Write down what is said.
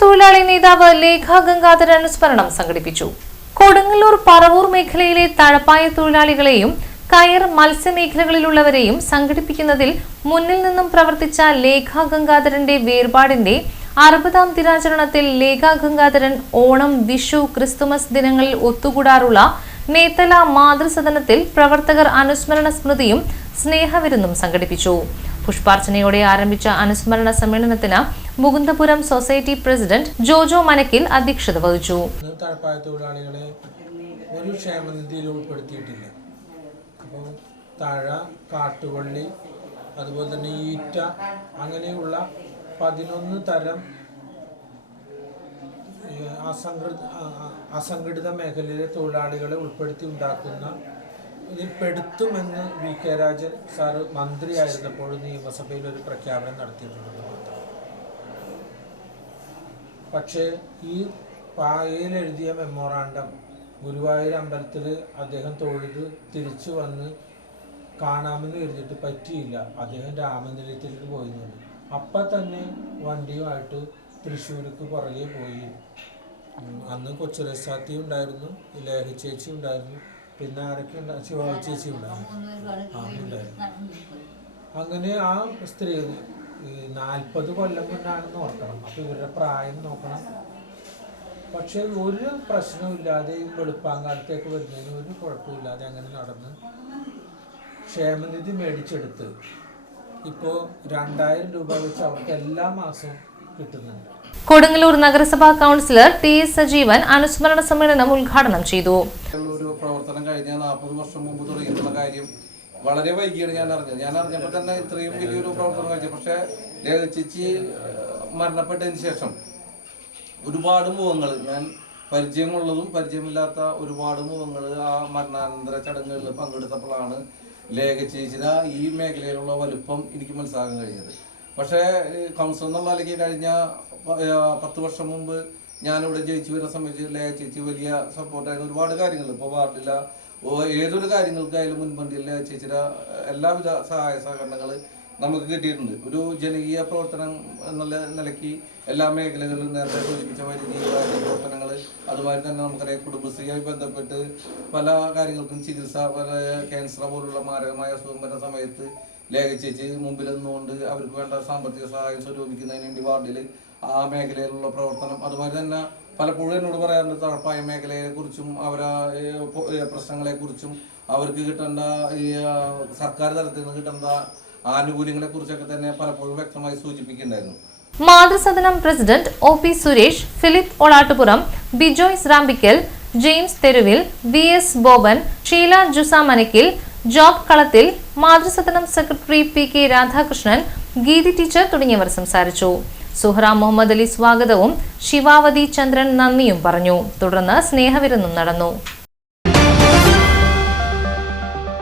തൊഴിലാളി നേതാവ് ലേഖ ഗംഗാധരൻ അനുസ്മരണം സംഘടിപ്പിച്ചു. കൊടുങ്ങല്ലൂർ പറവൂർ മേഖലയിലെ തഴപ്പായ തൊഴിലാളികളെയും കയർ മത്സ്യമേഖലകളിലുള്ളവരെയും സംഘടിപ്പിക്കുന്നതിൽ മുന്നിൽ നിന്നും പ്രവർത്തിച്ച ലേഖ ഗംഗാധരന്റെ വേർപാടിന്റെ 60ാം ദിനാചരണത്തിൽ ലേഖ ഗംഗാധരൻ ഓണം, വിഷു, ക്രിസ്തുമസ് ദിനങ്ങളിൽ ഒത്തുകൂടാറുള്ള നേത്തല മാതൃസദനത്തിൽ പ്രവർത്തകർ അനുസ്മരണ സ്മൃതിയും സ്നേഹവിരുന്നും സംഘടിപ്പിച്ചു. പുഷ്പാർച്ചനയോടെ ആരംഭിച്ച അനുസ്മരണ സമ്മേളനത്തിന് മുകുന്ദപുരം സൊസൈറ്റി പ്രസിഡന്റ് ജോജോ മനക്കിൽ അധ്യക്ഷത വഹിച്ചു. തഴപ്പായ തൊഴിലാളികളെ ഒരു ക്ഷേമനിധിയിൽ ഉൾപ്പെടുത്തിയിട്ടില്ല. അപ്പോൾ താഴ, കാട്ടുവള്ളി, അതുപോലെ തന്നെ ഈറ്റ, അങ്ങനെയുള്ള 11 തരം അസംഘടിത മേഖലയിലെ തൊഴിലാളികളെ ഉൾപ്പെടുത്തി ഉണ്ടാക്കുന്ന ഇതിൽ പെടുത്തുമെന്ന് വി.കെ. രാജൻ സാറ് മന്ത്രിയായിരുന്നപ്പോൾ നിയമസഭയിൽ ഒരു പ്രഖ്യാപനം നടത്തിയിട്ടുണ്ടെന്ന് മാത്രം. പക്ഷേ ഈ പായയിൽ എഴുതിയ മെമ്മോറാണ്ടം ഗുരുവായൂർ അമ്പലത്തിൽ അദ്ദേഹം തൊഴുത് തിരിച്ചു വന്ന് കാണാമെന്ന് കരുതിയിട്ട് പറ്റിയില്ല. അദ്ദേഹം രാമനിലയത്തിലേക്ക് പോയിരുന്നത്. അപ്പം തന്നെ വണ്ടിയുമായിട്ട് തൃശ്ശൂർക്ക് പുറകെ പോയി. അന്ന് കൊച്ചുരസാത്തി ഉണ്ടായിരുന്നു, ലേഖ ചേച്ചി ഉണ്ടായിരുന്നു, പിന്നെ ആരൊക്കെ ഉണ്ടായിരുന്നു, ശിവാജി ചേച്ചി ഉണ്ടായിരുന്നു. അങ്ങനെ ആ സ്ത്രീ 40 കൊല്ലം മുന്നാണെന്ന് ഓർക്കണം. അപ്പോൾ ഇവരുടെ പ്രായം നോക്കണം. പക്ഷെ ഒരു പ്രശ്നമില്ലാതെ ഈ വെളുപ്പാങ്കാലത്തേക്ക് വരുന്നതിന് ഒരു കുഴപ്പമില്ലാതെ അങ്ങനെ നടന്ന് ക്ഷേമനിധി മേടിച്ചെടുത്ത് ഇപ്പോൾ 2000 രൂപ വെച്ച് അവർക്ക് എല്ലാ മാസവും കിട്ടുന്നുണ്ട്. കൊടുങ്ങല്ലൂർ നഗരസഭാ കൗൺസിലർ ടി.എസ്. സജീവൻ അനുസ്മരണ സമ്മേളനം ഉദ്ഘാടനം ചെയ്തു. ഒരു പ്രവർത്തനം കഴിഞ്ഞ 40 വർഷം മുമ്പ് തുടങ്ങിയിട്ടുള്ള കാര്യം വളരെ വൈകിയാണ് ഞാൻ അറിഞ്ഞത്. ഞാൻ അറിഞ്ഞപ്പോൾ തന്നെ ഇത്രയും വലിയൊരു പ്രവർത്തനം കഴിച്ചു. പക്ഷേ ലേഖ ചേച്ചി മരണപ്പെട്ടതിന് ശേഷം ഒരുപാട് മുഖങ്ങൾ, ഞാൻ പരിചയമുള്ളതും പരിചയമില്ലാത്ത ഒരുപാട് മുഖങ്ങൾ ആ മരണാനന്തര ചടങ്ങുകളിൽ പങ്കെടുത്തപ്പോഴാണ് ലേഖ ചേച്ചിയുടെ ഈ മേഖലയിലുള്ള വലുപ്പം എനിക്ക് മനസ്സിലാക്കാൻ കഴിഞ്ഞത്. പക്ഷേ കൗൺസിലർ എന്നുള്ള നിലയ്ക്ക് കഴിഞ്ഞ 10 വർഷം മുമ്പ് ഞാനിവിടെ ജയിച്ചു വരുന്ന സമയത്ത് ലേഖ ചേച്ചി വലിയ സപ്പോർട്ടായിരുന്നു. ഒരുപാട് കാര്യങ്ങൾ ഇപ്പോൾ വാർഡില്ല ഏതൊരു കാര്യങ്ങൾക്കായാലും മുൻപന്തിയിൽ ലേഖ ചേച്ചിയുടെ എല്ലാവിധ സഹായ സഹകരണങ്ങൾ നമുക്ക് കിട്ടിയിട്ടുണ്ട്. ഒരു ജനകീയ പ്രവർത്തനം എന്നുള്ള നിലയ്ക്ക് എല്ലാ മേഖലകളിലും നേരത്തെ സൂചിപ്പിച്ച വൈദ്യുതീയ പ്രവർത്തനങ്ങൾ, അതുമാതിരി തന്നെ നമുക്കറിയാം കുടുംബശ്രീയുമായി ബന്ധപ്പെട്ട് പല കാര്യങ്ങൾക്കും ചികിത്സ, പല ക്യാൻസർ പോലുള്ള മാരകമായ അസുഖം വരുന്ന സമയത്ത് ലേഖ ചേച്ചി മുമ്പിൽ നിന്നുകൊണ്ട് അവർക്ക് വേണ്ട സാമ്പത്തിക സഹായം സ്വരൂപിക്കുന്നതിന് വേണ്ടി വാർഡിൽ ആ മേഖലയിലുള്ള പ്രവർത്തനം, അതുമാതിരി തന്നെ പലപ്പോഴും എന്നോട് പറയാറുണ്ട് തഴപ്പായ മേഖലയെക്കുറിച്ചും അവരെ പ്രശ്നങ്ങളെക്കുറിച്ചും അവർക്ക് കിട്ടേണ്ട ഈ സർക്കാർ തലത്തിൽ നിന്ന് കിട്ടേണ്ട ആനുകൂല്യങ്ങളെ കുറിച്ചൊക്കെ തന്നെ പലപ്പോഴും വ്യക്തമായി സൂചിപ്പിക്കുന്നുണ്ടായിരുന്നു. Mathrusadanam president O P. Suresh, Philip Olattupuram, Bijoys Rampickal, James Theruvil, V S. Boban, Sheela Jusa Manakkil, Job Kalathil, Mathrusadanam secretary P K. Radhakrishnan, Geethi teacher തുടങ്ങിയവർ സംസാരിച്ചു. സുഹ്റ മുഹമ്മദ് അലി സ്വാഗതവും ശിവാവതി ചന്ദ്രൻ നന്ദിയും പറഞ്ഞു. തുടർന്ന് സ്നേഹവിരുന്നും നടന്നു.